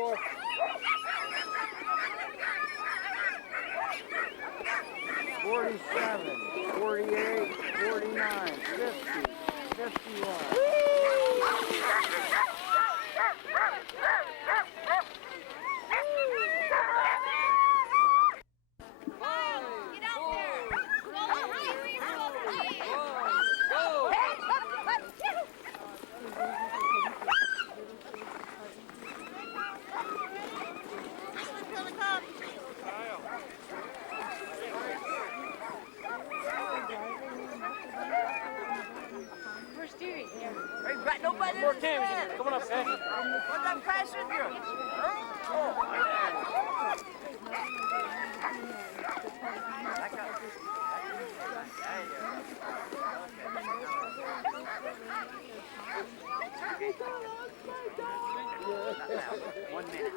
table. 47, 48, 49, 50, 51. Nobody More teams. Come on up, guys. What's that passenger? One minute.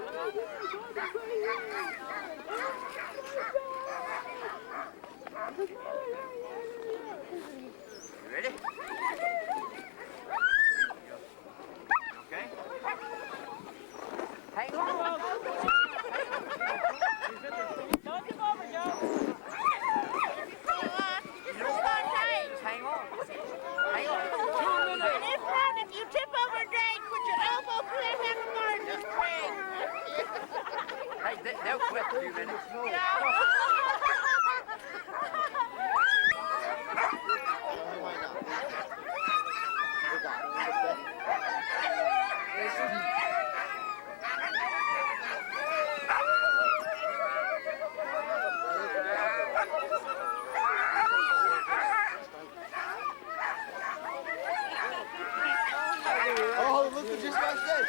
You ready? Okay. Hang on. Don't tip over, Joe. Hang on. Hang on. 2 minutes. And if not, if you tip over and drag, put your elbow through that handlebar and just drag. Hey, they'll quit in a few minutes. Oh, look at just like this.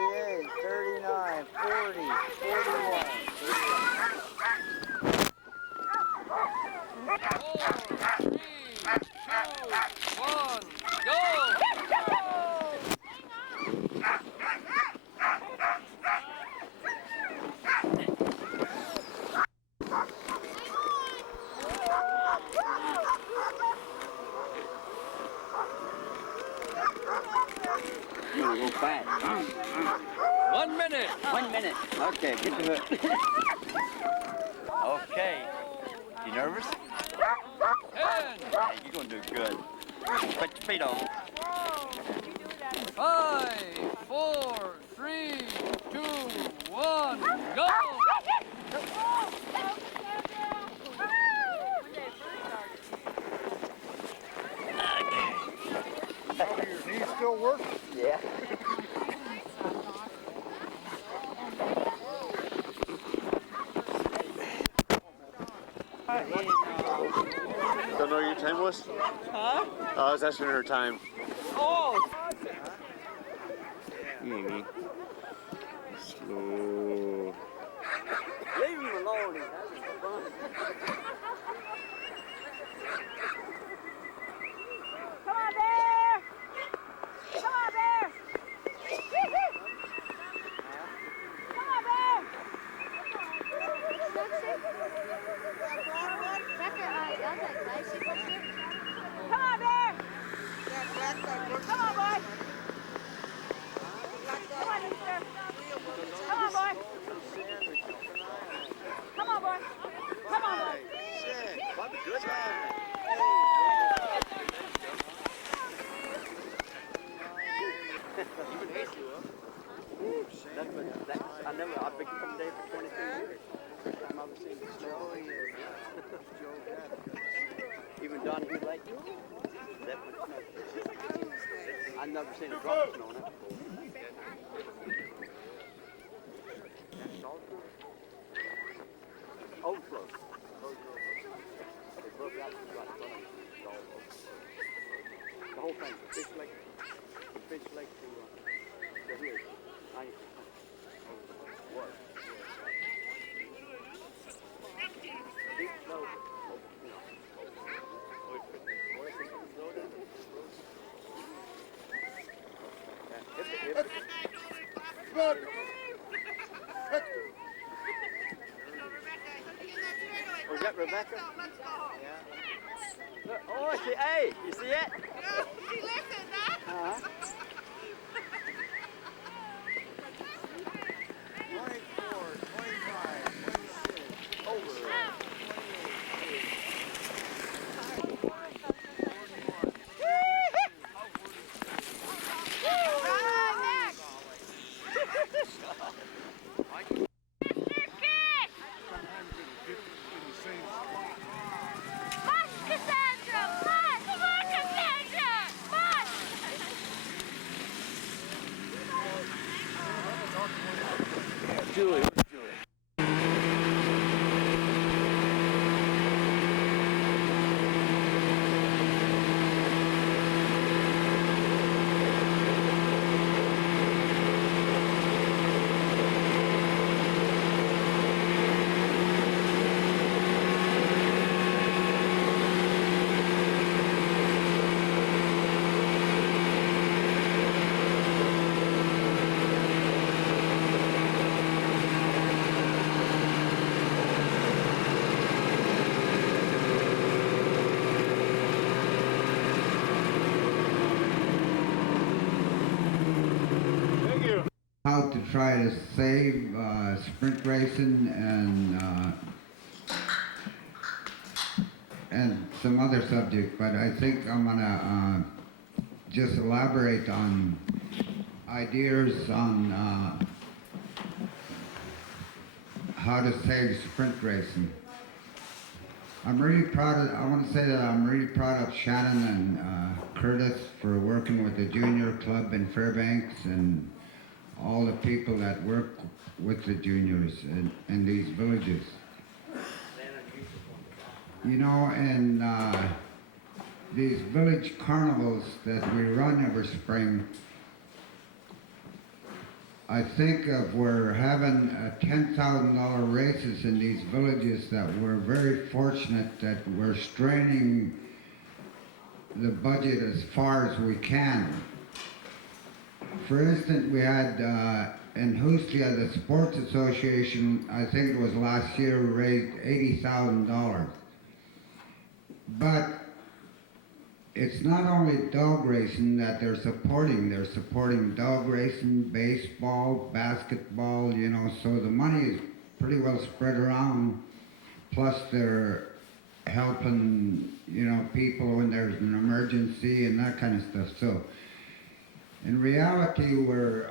38, 39, 40, 41. 1, go! You wanna go fast? 1 minute. 1 minute. Okay, get to it. Okay. You nervous? 10, Hey, you're gonna do good. Put your feet on. 5, 4, 3, 2, 1, go! Your knees still working? Yeah. Don't know what your time was? Huh? I was asking her time. Oh. Mm-hmm. Slow. Leave him alone. He's having fun. Come on, Bear! Come on, Bear! Come on, Bear! Come on, Bear! Come on, boy! Come on, Easter! Come on, boy! Come on, boy! Come on, boy! I've been coming there for 22 years. First time I've ever seen the snow. Even down here like that much snow. I've never seen a drop of snow on it before. Overflow. They broke out right in front of me. The whole thing, Fish Lake to here. What? Deep snow. Was that Rebecca? Yeah. Oh, I see. Hey, you see it? Uh-huh. 24, 25, 26, over. 21. Julie. How to try to save sprint racing and some other subject, but I think I'm gonna just elaborate on ideas on how to save sprint racing. I want to say that I'm really proud of Shannon and Curtis for working with the junior club in Fairbanks and all the people that work with the juniors in these villages. You know, and these village carnivals that we run every spring, I think if we're having $10,000 races in these villages, that we're very fortunate that we're straining the budget as far as we can. For instance, we had in Hooslia, the Sports Association, I think it was last year, raised $80,000. But it's not only dog racing that they're supporting dog racing, baseball, basketball, you know, so the money is pretty well spread around. Plus they're helping, you know, people when there's an emergency and that kind of stuff. So in reality, we're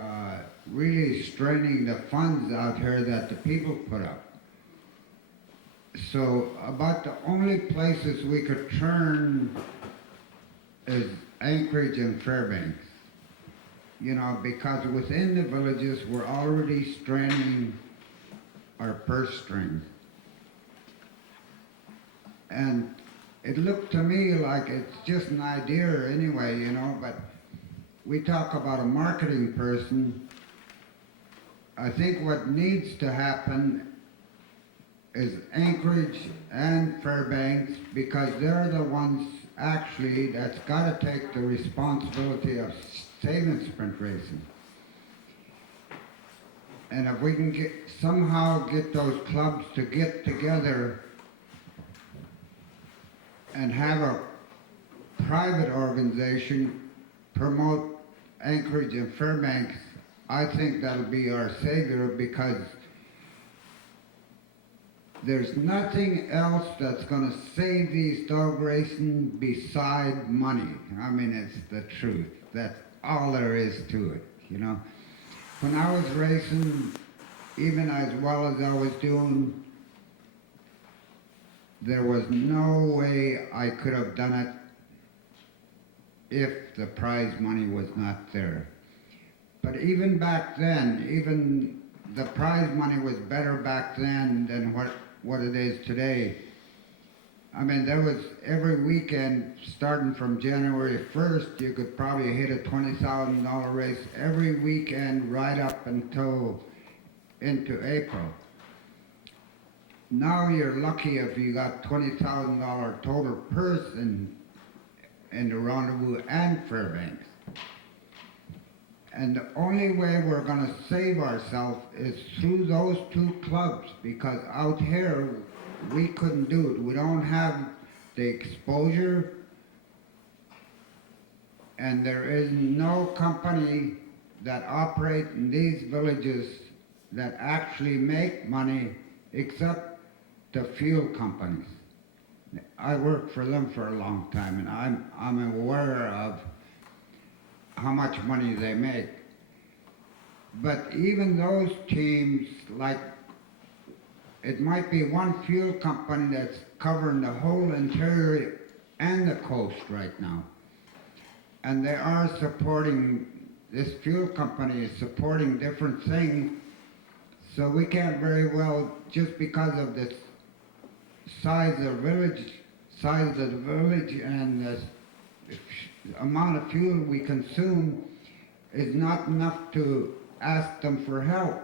really straining the funds out here that the people put up. So about the only places we could turn is Anchorage and Fairbanks. You know, because within the villages we're already straining our purse strings. And it looked to me like it's just an idea anyway, you know, but we talk about a marketing person. I think what needs to happen is Anchorage and Fairbanks, because they're the ones actually that's got to take the responsibility of saving sprint racing. And if we can somehow get those clubs to get together and have a private organization promote Anchorage and Fairbanks, I think that'll be our savior, because there's nothing else that's going to save these dog racing beside money. I mean, it's the truth. That's all there is to it, you know. When I was racing, even as well as I was doing, there was no way I could have done it if the prize money was not there. But even back then, even the prize money was better back then than what it is today. I mean, there was every weekend, starting from January 1st, you could probably hit a $20,000 race every weekend right up until into April. Now you're lucky if you got $20,000 total purse in the Rendezvous and Fairbanks. And the only way we're going to save ourselves is through those two clubs, because out here we couldn't do it. We don't have the exposure, and there is no company that operate in these villages that actually make money except the fuel companies. I worked for them for a long time, and I'm aware of how much money they make. But even those teams, like, it might be one fuel company that's covering the whole interior and the coast right now. And they are supporting, this fuel company is supporting different things, so we can't very well, just because of the size of the village and the amount of fuel we consume is not enough to ask them for help,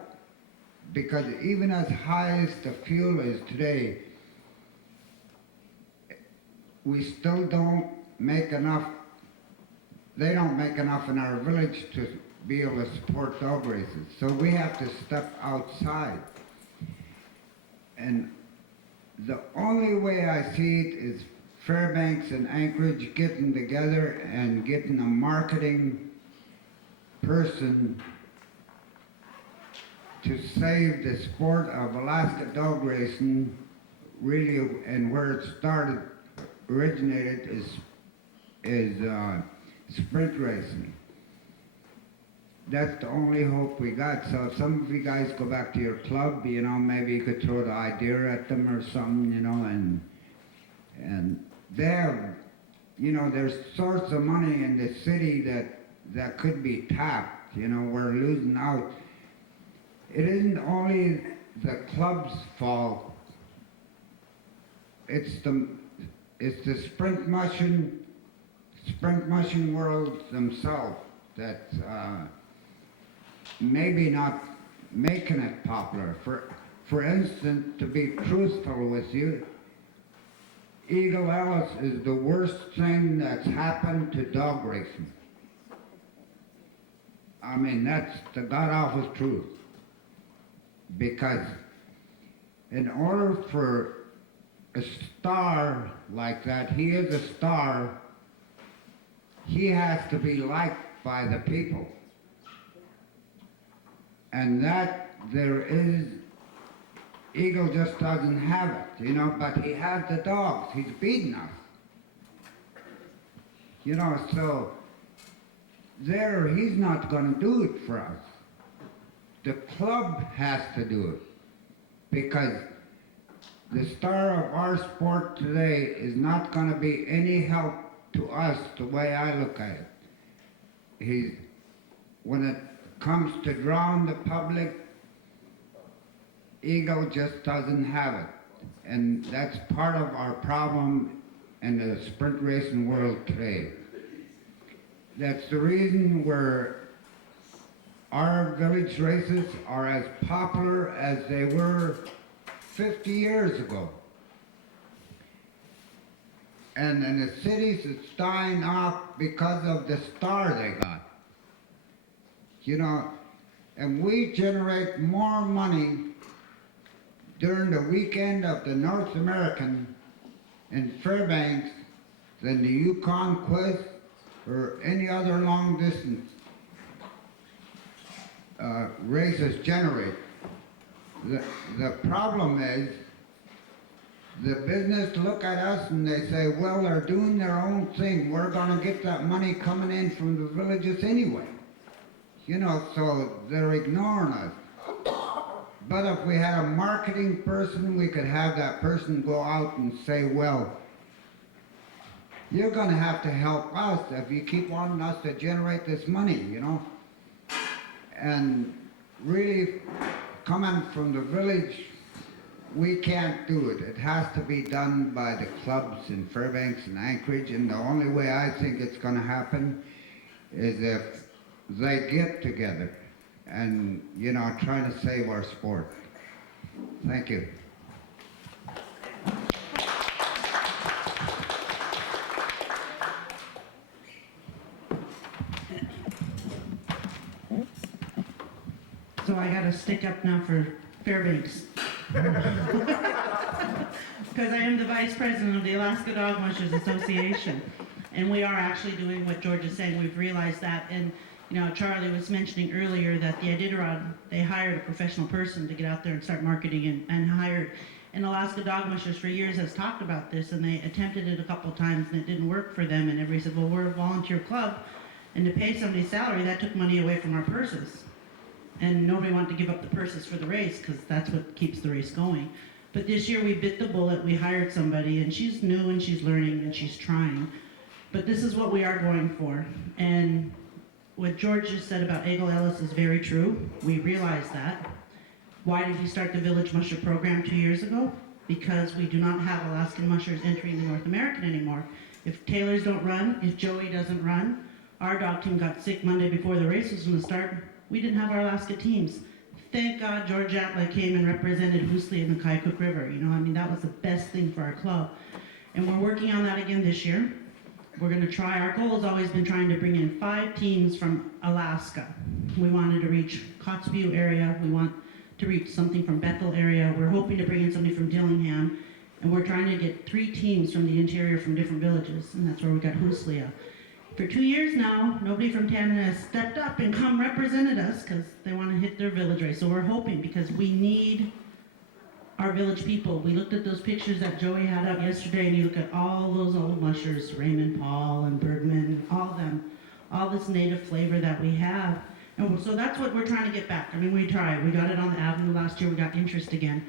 because even as high as the fuel is today, we still don't make enough, they don't make enough in our village to be able to support dog races. So we have to step outside. And the only way I see it is Fairbanks and Anchorage getting together and getting a marketing person to save the sport of Alaska dog racing, really, and where it started, originated is sprint racing. That's the only hope we got. So if some of you guys go back to your club, you know, maybe you could throw the idea at them or something, you know, and they have, you know, there's sorts of money in the city that could be tapped. You know, we're losing out. It isn't only the club's fault. It's the sprint mushing world themselves that maybe not making it popular. For instance, to be truthful with you, Eagle Ellis is the worst thing that's happened to dog racing. I mean, that's the god-awful truth. Because in order for a star like that, he is a star, he has to be liked by the people. And that there is, Eagle just doesn't have it, you know, but he has the dogs, he's beaten us. You know, so there, he's not gonna do it for us. The club has to do it, because the star of our sport today is not going to be any help to us the way I look at it. When it comes to drawing the public, Eagle just doesn't have it. And that's part of our problem in the sprint racing world today. That's the reason our village races are as popular as they were 50 years ago. And in the cities, it's dying off because of the star they got. You know, and we generate more money during the weekend of the North American in Fairbanks than the Yukon Quiz or any other long distance races generate. The problem is, the business look at us and they say, well, they're doing their own thing. We're going to get that money coming in from the villages anyway. You know, so they're ignoring us. But if we had a marketing person, we could have that person go out and say, well, you're going to have to help us if you keep wanting us to generate this money, you know. And really, coming from the village, we can't do it. It has to be done by the clubs in Fairbanks and Anchorage, and the only way I think it's going to happen is if they get together and, you know, trying to save our sport. Thank you. So I got to stick up now for Fairbanks. Because I am the vice president of the Alaska Dog Mushers Association. And we are actually doing what George is saying. We've realized that. And, you know, Charlie was mentioning earlier that the Iditarod, they hired a professional person to get out there and start marketing and hired. And Alaska Dog Mushers for years has talked about this, and they attempted it a couple of times and it didn't work for them. And everybody said, well, we're a volunteer club. And to pay somebody's salary, that took money away from our purses. And nobody wanted to give up the purses for the race because that's what keeps the race going. But this year we bit the bullet, we hired somebody, and she's new and she's learning and she's trying. But this is what we are going for. And what George just said about Eagle Ellis is very true. We realize that. Why did we start the Village Musher program 2 years ago? Because we do not have Alaskan mushers entering the North American anymore. If Taylors don't run, if Joey doesn't run, our dog team got sick Monday before the race was going to start. We didn't have our Alaska teams. Thank God George Attla came and represented Hoosley in the Kayuk River. You know, I mean, that was the best thing for our club. And we're working on that again this year. We're going to try, our goal has always been trying to bring in 5 teams from Alaska. We wanted to reach Kotzebue area. We want to reach something from Bethel area. We're hoping to bring in somebody from Dillingham. And we're trying to get 3 teams from the interior from different villages. And that's where we got Hoosley. For 2 years now, nobody from Tanana has stepped up and come represented us because they want to hit their village race. So we're hoping, because we need our village people. We looked at those pictures that Joey had up yesterday, and you look at all those old mushers, Raymond Paul and Bergman, all of them, all this native flavor that we have. And so that's what we're trying to get back. I mean, we tried. We got it on the avenue last year. We got interest again.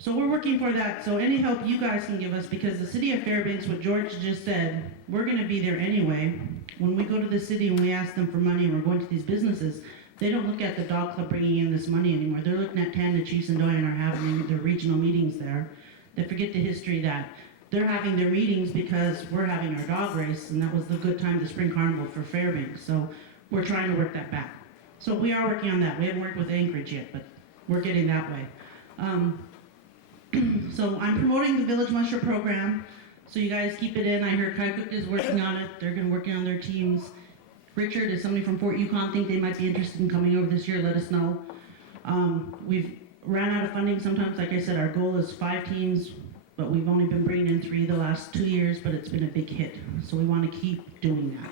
So we're working for that. So any help you guys can give us, because the city of Fairbanks, what George just said, we're going to be there anyway. When we go to the city and we ask them for money and we're going to these businesses, they don't look at the dog club bringing in this money anymore. They're looking at Tanana, Chiefs, and Doyen are having their regional meetings there. They forget the history that they're having their meetings because we're having our dog race, and that was the good time, the spring carnival for Fairbanks. So we're trying to work that back. So we are working on that. We haven't worked with Anchorage yet, but we're getting that way. So I'm promoting the Village Musher program, so you guys keep it in. I heard Kaikuk is working on it. They're going to work on their teams. Richard, is somebody from Fort Yukon think they might be interested in coming over this year? Let us know. We've ran out of funding sometimes. Like I said, our goal is 5 teams, but we've only been bringing in 3 the last 2 years, but it's been a big hit. So we want to keep doing that.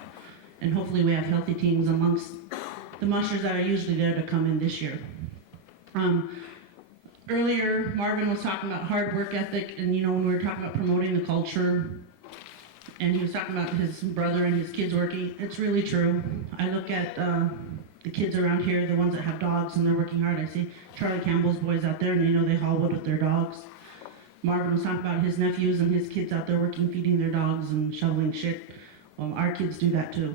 And hopefully we have healthy teams amongst the mushers that are usually there to come in this year. Earlier, Marvin was talking about hard work ethic, and when we were talking about promoting the culture, and he was talking about his brother and his kids working, it's really true. I look at the kids around here, the ones that have dogs and they're working hard. I see Charlie Campbell's boys out there, and they haul wood with their dogs. Marvin was talking about his nephews and his kids out there working, feeding their dogs and shoveling shit. Well, our kids do that too.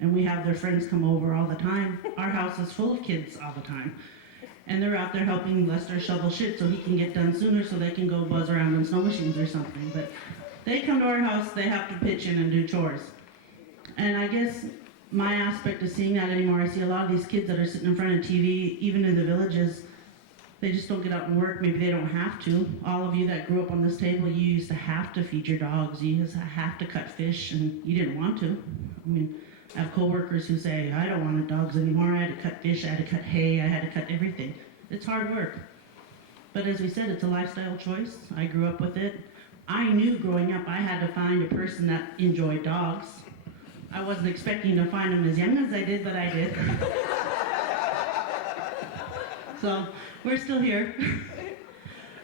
And we have their friends come over all the time. Our house is full of kids all the time. And they're out there helping Lester shovel shit so he can get done sooner so they can go buzz around in snow machines or something. But they come to our house, they have to pitch in and do chores. And I guess my aspect of seeing that anymore, I see a lot of these kids that are sitting in front of TV, even in the villages, they just don't get out and work. Maybe they don't have to. All of you that grew up on this table, you used to have to feed your dogs. You used to have to cut fish, and you didn't want to. I mean, I have coworkers who say, I don't want dogs anymore. I had to cut fish, I had to cut hay, I had to cut everything. It's hard work. But as we said, it's a lifestyle choice. I grew up with it. I knew growing up I had to find a person that enjoyed dogs. I wasn't expecting to find them as young as I did, but I did. So we're still here.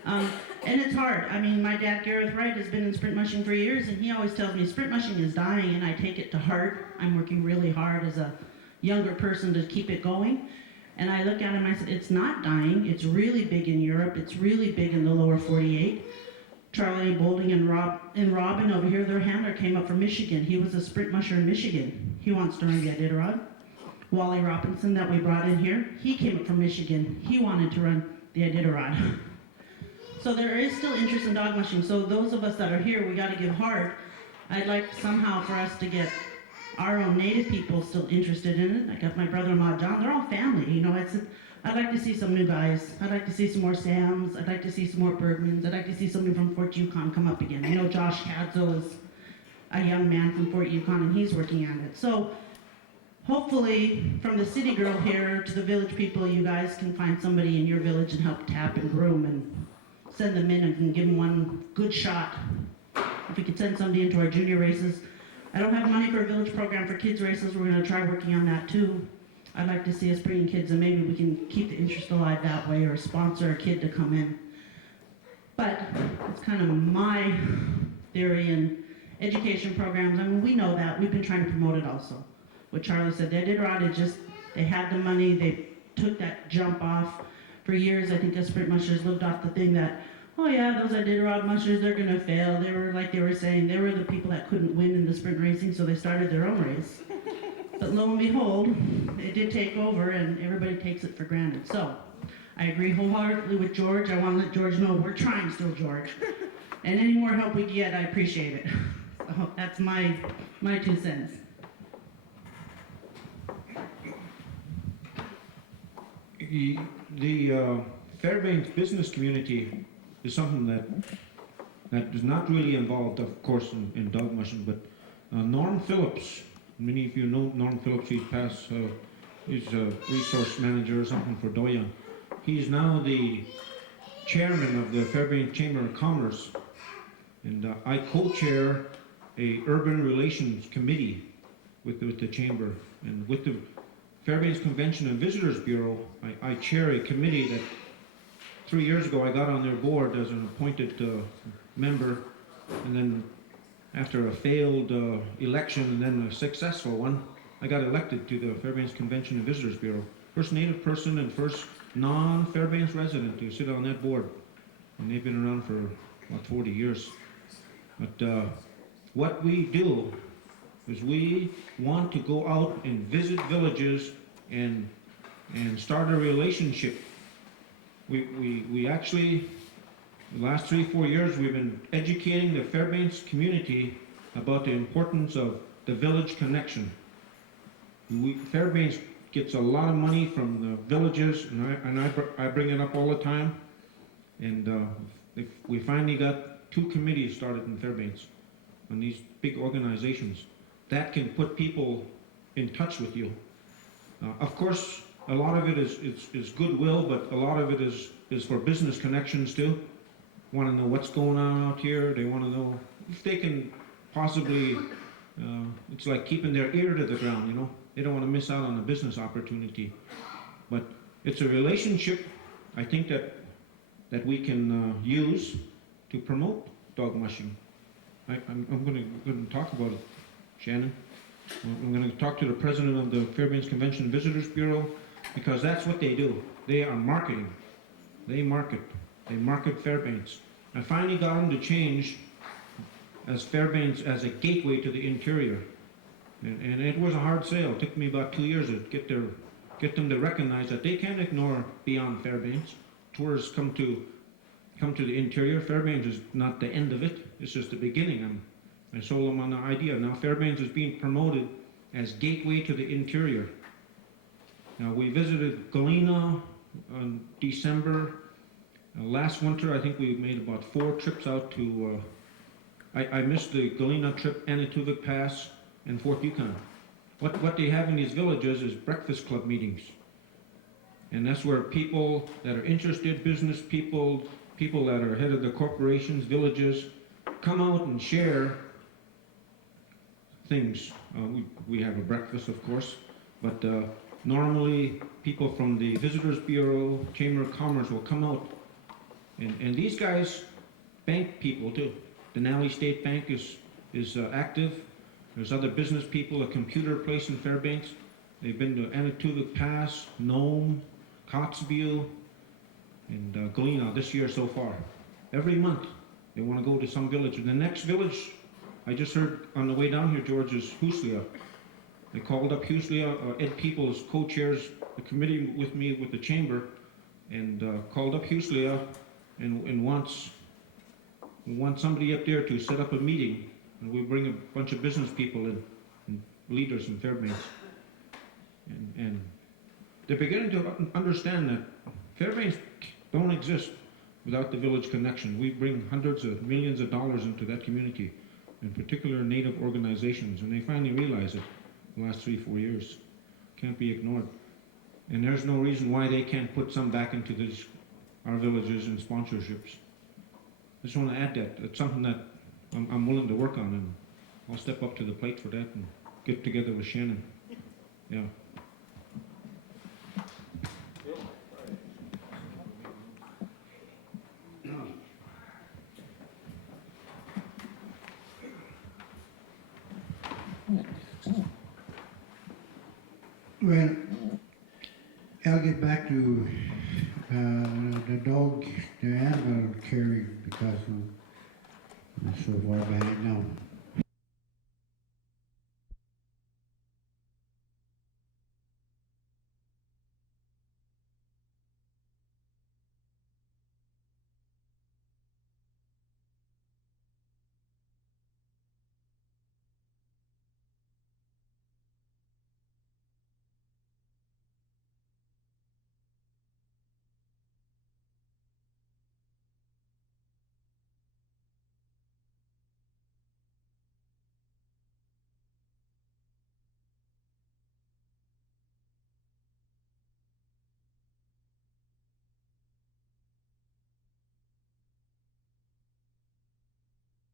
And it's hard. I mean, my dad, Gareth Wright, has been in sprint mushing for years, and he always tells me sprint mushing is dying, and I take it to heart. I'm working really hard as a younger person to keep it going. And I look at him and I said, it's not dying. It's really big in Europe. It's really big in the lower 48. Charlie Bolding and Robin over here, their handler, came up from Michigan. He was a sprint musher in Michigan. He wants to run the Iditarod. Wally Robinson that we brought in here, he came up from Michigan. He wanted to run the Iditarod. So there is still interest in dog mushing. So those of us that are here, we got to give hard. I'd like somehow for us to get our own native people still interested in it. I got my brother-in-law John. They're all family. I'd like to see some new guys. I'd like to see some more Sams. I'd like to see some more Bergmans. I'd like to see somebody from Fort Yukon come up again. I know Josh Cadzo is a young man from Fort Yukon, and he's working on it. So hopefully, from the city girl here to the village people, you guys can find somebody in your village and help tap and groom and send them in and give them one good shot. If we could send somebody into our junior races. I don't have money for a village program for kids races. We're going to try working on that too. I'd like to see us bringing kids, and maybe we can keep the interest alive that way, or sponsor a kid to come in. But it's kind of my theory in education programs. I mean, we know that. We've been trying to promote it also. What Charlie said, they did right. It just, they had the money. They took that jump off. For years, I think the sprint mushers lived off the thing that, oh yeah, those Iditarod mushers, they're going to fail. They were, like they were saying, they were the people that couldn't win in the sprint racing, so they started their own race. But lo and behold, it did take over, and everybody takes it for granted. So, I agree wholeheartedly with George. I want to let George know we're trying still, George. And any more help we get, I appreciate it. So, that's my 2 cents. The Fairbanks business community is something that is not really involved, of course, in dog mushing, but Norm Phillips, many of you know Norm Phillips. He's a resource manager or something for Doya. He's now the chairman of the Fairbanks Chamber of Commerce, and I co-chair a urban relations committee with the chamber, and with the Fairbanks Convention and Visitors Bureau, I chair a committee that 3 years ago I got on their board as an appointed member, and then after a failed election and then a successful one, I got elected to the Fairbanks Convention and Visitors Bureau. First native person and first non-Fairbanks resident to sit on that board. And they've been around for about 40 years. But what we do is we want to go out and visit villages and start a relationship. We actually, the last 3-4 years, we've been educating the Fairbanks community about the importance of the village connection. Fairbanks gets a lot of money from the villages, and I bring it up all the time. And if we finally got 2 committees started in Fairbanks on these big organizations that can put people in touch with you. Of course, a lot of it is goodwill, but a lot of it is for business connections too. Want to know what's going on out here. They want to know if they can possibly, it's like keeping their ear to the ground, you know. They don't want to miss out on a business opportunity. But it's a relationship, I think, that we can use to promote dog mushing. I'm going to talk about it, Shannon. I'm going to talk to the president of the Fairbanks Convention Visitors Bureau, because that's what they do. They are marketing. They market Fairbanks. I finally got them to change as Fairbanks as a gateway to the interior. And it was a hard sale. It took me about 2 years to get them to recognize that they can't ignore beyond Fairbanks. Tourists come to the interior. Fairbanks is not the end of it. It's just the beginning. I sold them on the idea. Now Fairbanks is being promoted as gateway to the interior. Now we visited Galena on December. Last winter I think we made about 4 trips out to, I missed the Galena trip, Anatuvik Pass, and Fort Yukon. What they have in these villages is breakfast club meetings. And that's where people that are interested, business people, people that are head of the corporations, villages, come out and share things. We have a breakfast, of course, but normally people from the Visitors Bureau, Chamber of Commerce will come out. And these guys bank people too. Denali State Bank is active. There's other business people, a computer place in Fairbanks. They've been to Anatuvik Pass, Nome, Coxview, and Galena this year so far. Every month they want to go to some village. And the next village, I just heard on the way down here, George, is Huslia. They called up Huslia. Ed Peoples co-chairs the committee with me with the chamber, and called up Huslia and wants somebody up there to set up a meeting. And we bring a bunch of business people in, and leaders in Fairbanks. And they're beginning to understand that Fairbanks don't exist without the village connection. We bring hundreds of millions of dollars into that community, in particular Native organizations, and they finally realize it the last 3-4 years. Can't be ignored. And there's no reason why they can't put some back into our villages and sponsorships. I just want to add that. It's something that I'm willing to work on, and I'll step up to the plate for that and get together with Shannon. Yeah. Well, I'll get back to the animal caring, because I'm so far behind now.